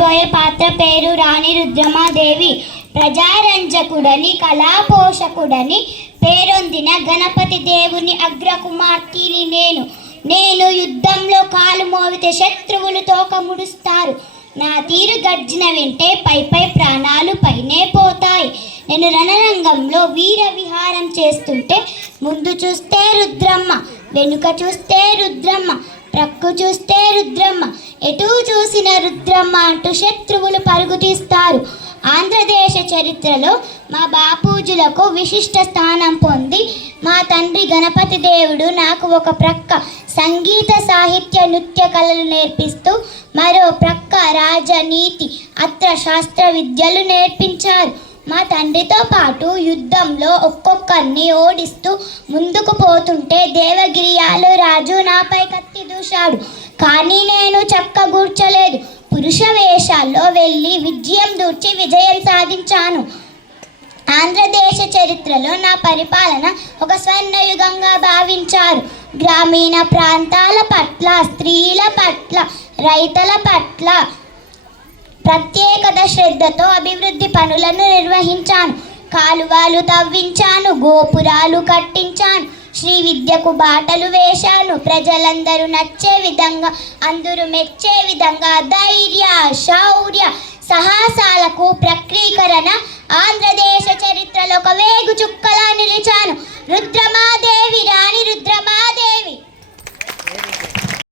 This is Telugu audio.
చేయబోయే పాత్ర పేరు రాణి రుద్రమాదేవి. ప్రజారంజకుడని కళాపోషకుడని పేరొందిన గణపతి దేవుని అగ్రకుమార్తెని నేను యుద్ధంలో కాలు మోవితే శత్రువులు తోక ముడుస్తారు. నా తీరు గర్జన వింటే పై ప్రాణాలు పైనే పోతాయి. నేను రణరంగంలో వీర విహారం చేస్తుంటే ముందు చూస్తే రుద్రమ్మ, వెనుక చూస్తే రుద్రమ్మ, ప్రక్కు చూస్తే రుద్రమ్మ, ఎటు చూసిన రుద్రమ్మ అంటూ శత్రువులు పరుగు తీస్తారు. ఆంధ్రదేశ చరిత్రలో మా బాపూజులకు విశిష్ట స్థానం పొంది మా తండ్రి గణపతి దేవుడు నాకు ఒక ప్రక్క సంగీత సాహిత్య నృత్య కళలు నేర్పిస్తూ మరో ప్రక్క రాజనీతి శాస్త్ర విద్యలు నేర్పించారు. మా తండ్రితో పాటు యుద్ధంలో ఒక్కొక్కరిని ఓడిస్తూ ముందుకు పోతుంటే దేవగిరియాలో రాజు నాపై కత్తి దూశాడు. కానీ నేను చక్కగూర్చలేదు. పురుష వేషాల్లో వెళ్ళి విజయం దూర్చి విజయం సాధించాను. ఆంధ్రదేశ చరిత్రలో నా పరిపాలన ఒక స్వర్ణయుగంగా భావించారు. గ్రామీణ ప్రాంతాల పట్ల, స్త్రీల పట్ల, రైతుల పట్ల ప్రత్యేకత శ్రద్ధతో అభివృద్ధి పనులను నిర్వహించాను. కాలువలు తవ్వించాను, గోపురాలు కట్టించాను, శ్రీ విద్యకు బాటలు వేశాను. ప్రజలందరూ నచ్చే విధంగా, అందరూ మెచ్చే విధంగా ధైర్య, శౌర్య, సాహసాలకు ప్రక్రీకరణ ఆంధ్రదేశ చరిత్రలో ఒక వేగు చుక్కలా నిలిచాను. రుద్రమాదేవి రాణి రుద్ర